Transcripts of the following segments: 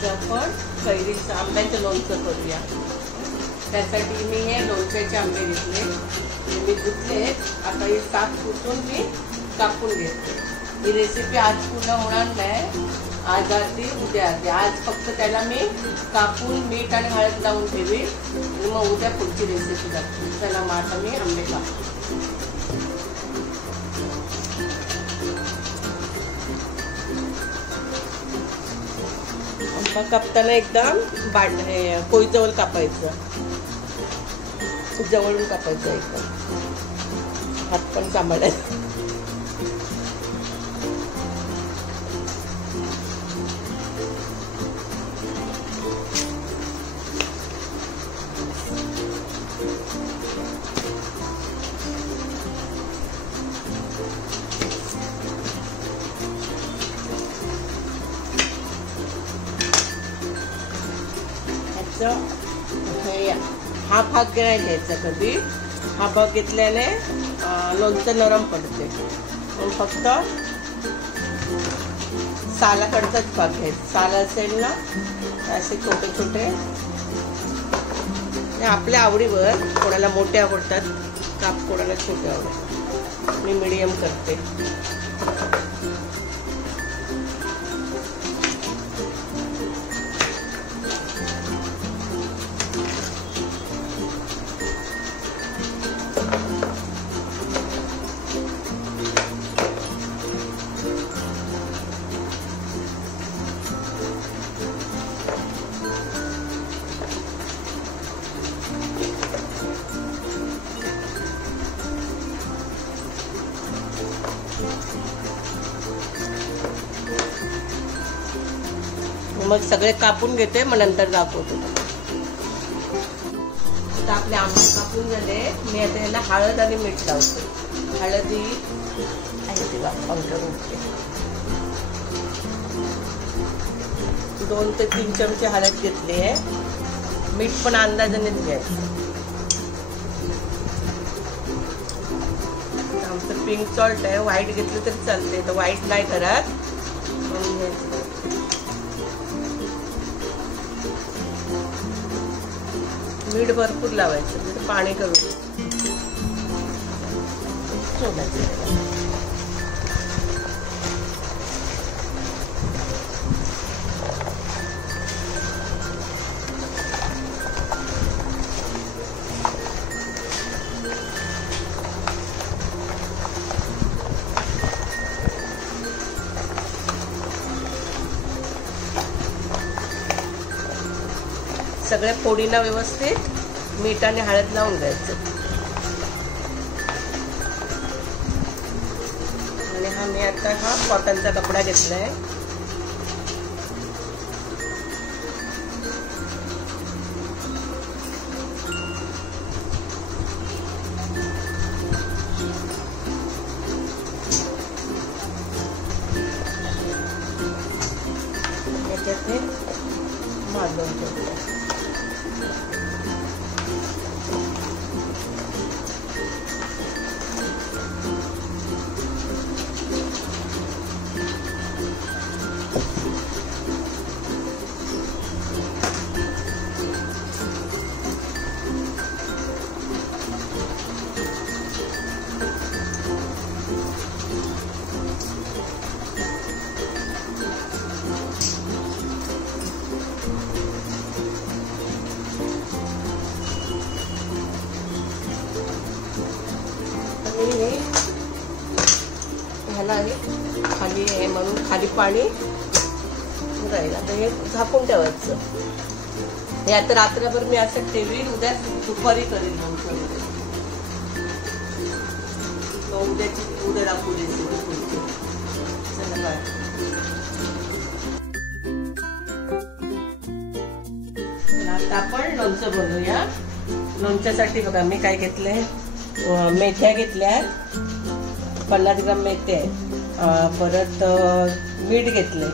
आज आपण कैरीचं आंब्याचं लोणचं करूया। त्यासाठी मी हे लोणच्याचे आंबे घेतले, मी धुतले, आता हे साफ कुटून मी कापून घेतले। ही रेसिपी आज पूर्ण होणार नाही, आज आधी उद्या आधी। आज फक्त त्याला मी कापून मीठ आणि हळद लावून ठेवी आणि मग उद्या पुढची रेसिपी दाखवू। चला मग आता मी आंबे कापते। आंबा कापताना एकदम कोयजवळ कापायचं, जवळून कापायचं, एकदम हात पण सांभाळायचं। हा भाग घ्यायचा, कधी हा भाग घेतल्याने लोणचं नरम पडते, पण फक्त सालाकडचाच भाग घ्यायचा। साल असेल ना असे छोटे छोटे, आपल्या आवडीवर, कोणाला मोठे आवडतात काप, कोणाला छोटे आवडतात। मी मीडियम करते। मग सगळे कापून घेते, मग नंतर दाखवतो। आता आपले आंबे कापून झाले, मी आता याला हळद आणि मीठ लावते। हळदी आहे तेव्हा पंखर उठते, 2 ते 3 चमचे हळद घेतली आहे। मीठ पण अंदाजानेच घ्यायचं। आमचं पिंक सॉल्ट आहे, व्हाईट घेतलं तरी चालते, तर व्हाईट नाही करत। मीठ भरपूर लावायचं, म्हणजे पाणी करून सोडायचं। सगळ्या फोडींना व्यवस्थित मीठ आणि हळद लावून घ्यायचं। आणि मी आता हा कॉटनचा कपडा घेतलाय, याच्यात हे मारून ठेवलं। ह्याला खाली आहे म्हणून खाली पाणी राहील। आता हे झाकून ठेवायचं। हे आता रात्रभर मी असं ठेवीन, उद्या दुपारी करेन लोणचं। उद्या दाखवू रेसिपी पुढची। चला बाय। आता आपण लोणचं बनवूया। लोणच्यासाठी बघा मी काय घेतलंय, मेथ्या घेतल्या, 50 ग्राम मेथ्या आहेत, परत मीठ घेतले,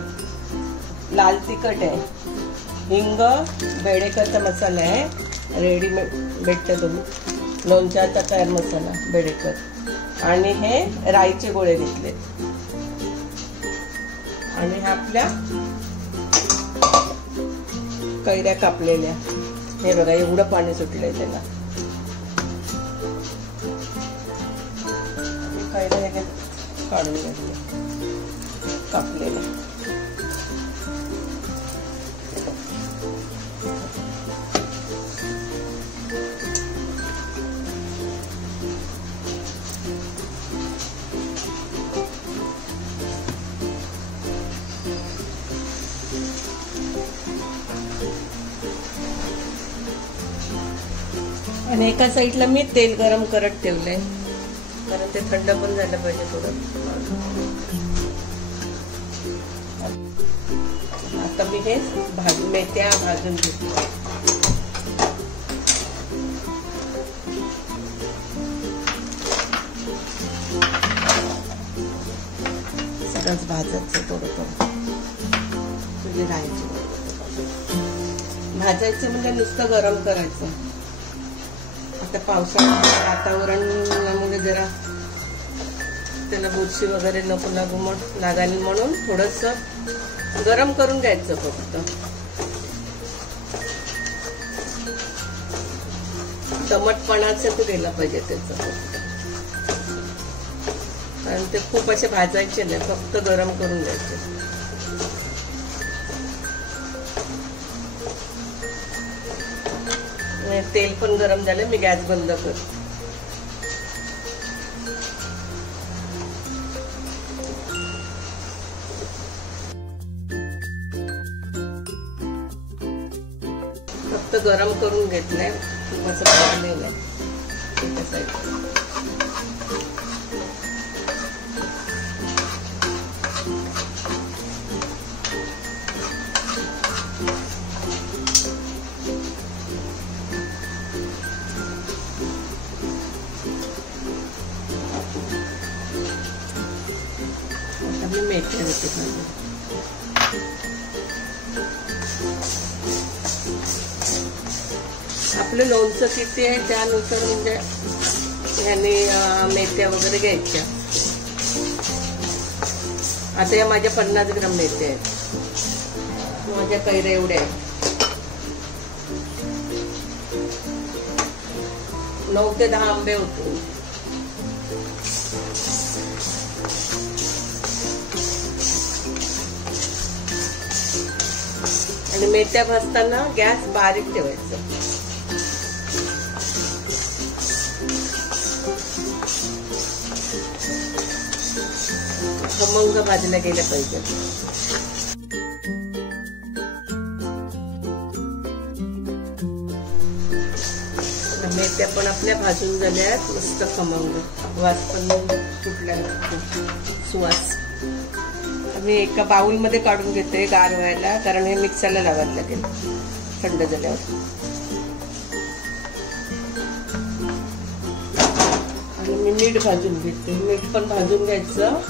लाल तिखट आहे, हिंग, बेडेकरचा मसाला आहे, रेडीमेड भेटतं तुम्ही, लोणच्याचा तयार मसाला बेडेकर, आणि हे राईचे गोळे घेतले, आणि हा आपल्या कैऱ्या कापलेल्या, हे बघा एवढं पाणी सुटलंय त्याला. कैऱ्या हे काढून घेतले कापलेल्या. आणि एका साईडला मी तेल गरम करत ठेवलंय, कारण ते थंड पण झालं पाहिजे थोडं. आता मी हे मेथ्या भाजून घेतो. सगळंच भाजायचं थोडं थोडं, तुझे राहायचे. भाजायचं म्हणजे नुसतं गरम करायचं. आता पावसाळ्यात वातावरणामुळे जरा त्याला बुरशी वगैरे नको लागायला म्हणून थोडस गरम करून घ्यायचं फक्त. दमटपणाचं ते गेलं पाहिजे त्याचं फक्त, कारण ते खूप असे भाजायचे नाही, फक्त गरम करून घ्यायचे. तेल पण गरम झालं, मी गॅस बंद करतो. फक्त गरम करून घेतलंय, खूप असं भाजलेलं आहे. मेथ्या होते आपलं लोणचं किती आहे त्यानुसार म्हणजे ह्याने मेथ्या वगैरे घ्यायच्या. आता या माझ्या 50 ग्राम मेथ्या आहेत, माझ्या कैऱ्या एवढ्या आहेत. 9 ते 10 आंबे होते. आणि मेथ्या भाजताना गॅस बारीक ठेवायचा. खमंग भाजल्या गेल्या पाहिजे. मेथ्या पण आपल्या भाजून झाल्यात, मस्त खमंग वास पण सुटला, सुवास. मी एका बाउल मध्ये काढून घेते गार व्हायला, कारण हे मिक्सरला लावायला लागेल थंड झाल्यावर. आणि मी मीठ भाजून घेते, मीठ पण भाजून घ्यायचं.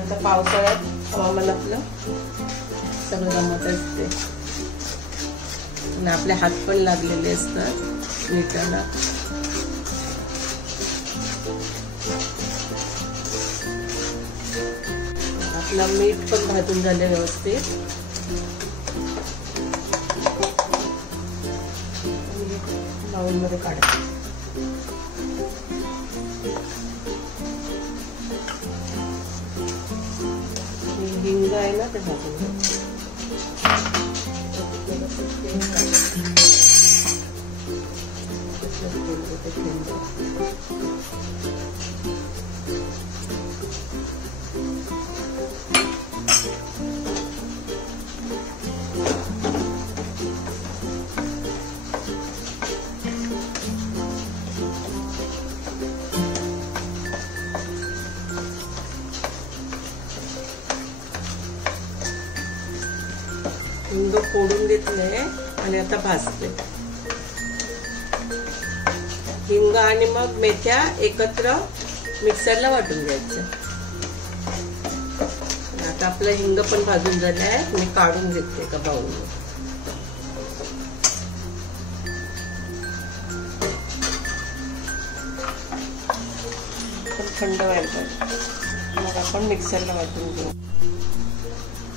आता पावसाळ्यात हवामान आपलं सगळं जमत असते आणि आपले हात पण लागलेले असतात मिठाला. आपला मीठ पण भाजून झाले व्यवस्थित. बाउल मध्ये काढा. हिंग आहे ना ते भाजून घ्या. हिंग फोडून घेतले आणि आता भाजते. हिंग आणि मग मेथ्या एकत्र मिक्सरला वाटून घ्यायचं. आता आपलं हिंग पण भाजून झालंय, मी काढून घेते एका बाउलमध्ये. थंड व्हायला मग आपण मिक्सरला वाटून घेऊ.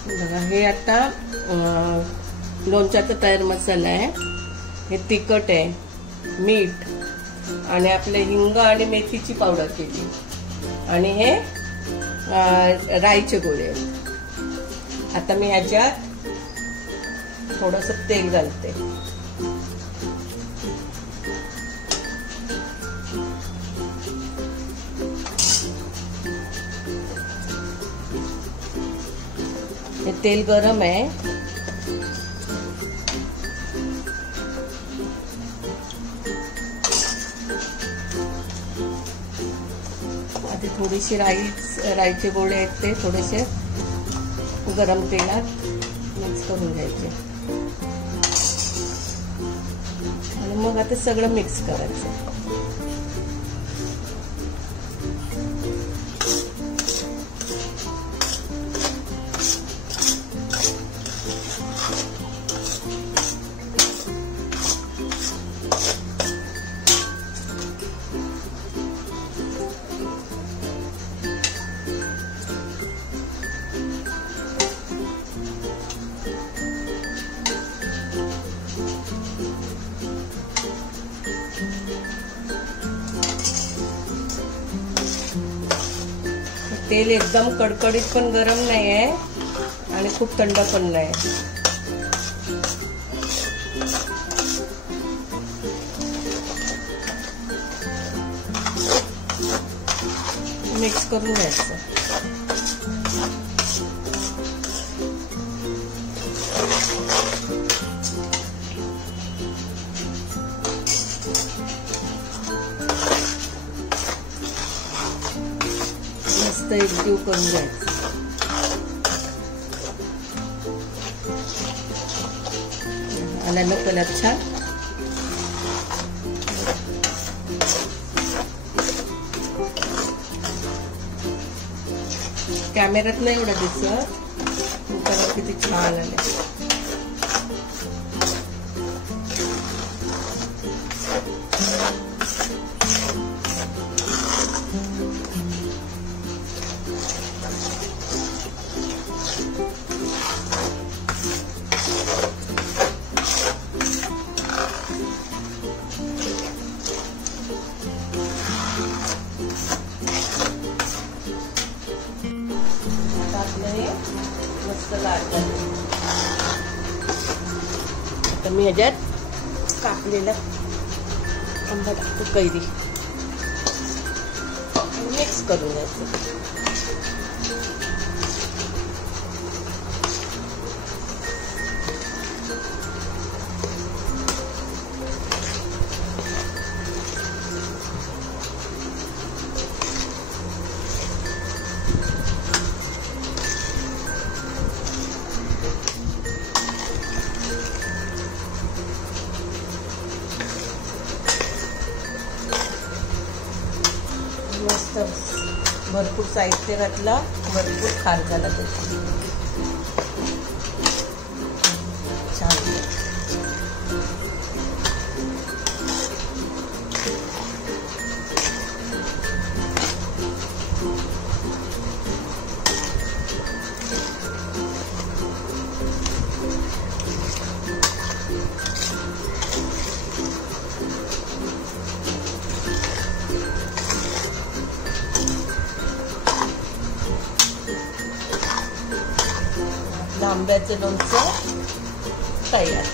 बघा हे आता लोणच्याचा तयार मसाला आहे. हे तिखट आहे, मीठ आणि आपले हिंग आणि मेथीची पावडर केली आणि हे राईचे गोळे आहेत. आता मी ह्याच्यात थोडंसं तेल घालते. हे तेल गरम आहे. आता थोडीशी राईचे गोळे आहेत ते थोडेसे गरम तेलात मिक्स करून घ्यायचे आणि मग आता सगळं मिक्स करायचं. तेल एकदम कडकडीत पण गरम नाही आहे आणि खूप थंड पण नाही. मिक्स करून घ्यायचं. मस्त एकजीव करून घ्यायचं. आला ना कलर छान. कॅमेऱ्यात नाही एवढं दिसत, कलर किती छान आले. मस्त लाल. आता मी ह्याच्यात कापलेला आंबा टाकतो, कैरी मिक्स करून घ्यायचं. मस्त भरपूर साहित्य घातला, भरपूर खार झाला त्याची छान. आंब्याचं लोणचं तयार.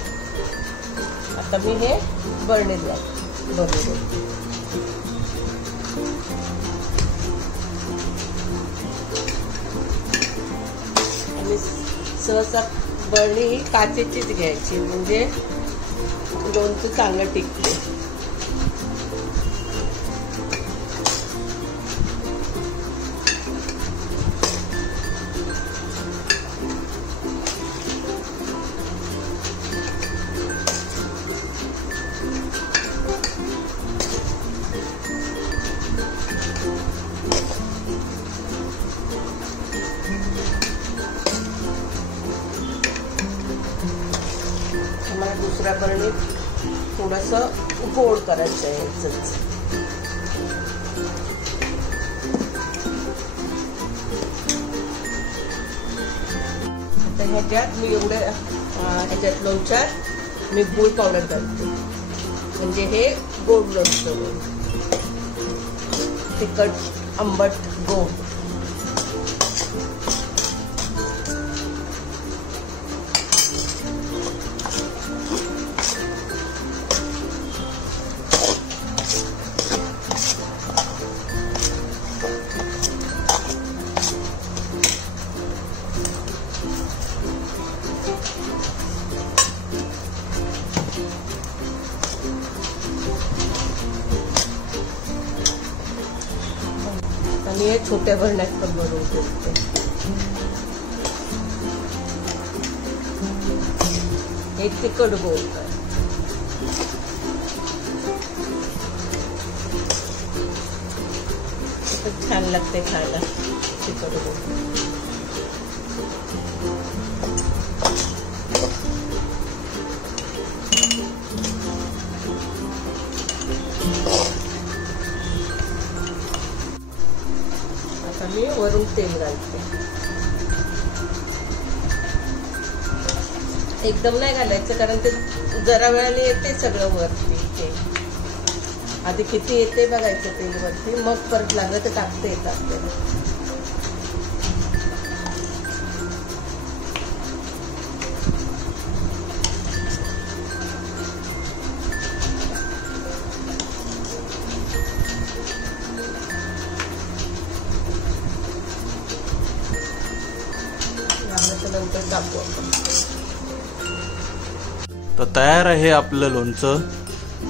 आता मी हे बरणीला भरले. आणि सहसा बरणी ही काचेचीच घ्यायची, म्हणजे लोणचं चांगलं टिकते. दुसऱ्या बरणीत थोडंसं गोड करायचं आहे याचंच. आता ह्याच्यात मी ह्याच्यात लोणच्यात मी गूळ पावडर घालते, म्हणजे हे गोड लोणचं, तिखट आंबट गोड. आणि हे छोट्या भरण्यात पण बनवू शकते. हे तिखट गोड छान लागते खायला, तिखट गोड. मी वरून तेल घालते, एकदम नाही घालायचं कारण ते जरा वेळाने येते सगळं वरती. ते आधी किती येते बघायचं तेल वरती, मग परत लागलं तर टाकते येत आपल्याला. तर तयार आहे आपलं लोणचं.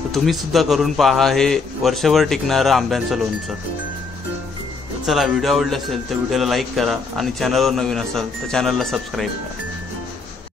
तर तुम्ही सुद्धा करून पहा हे वर्षभर टिकणारं आंब्यांचं लोणचं. तर चला, व्हिडिओ आवडला असेल तर व्हिडिओला लाईक करा आणि चॅनलवर नवीन असाल तर चॅनलला सबस्क्राईब करा.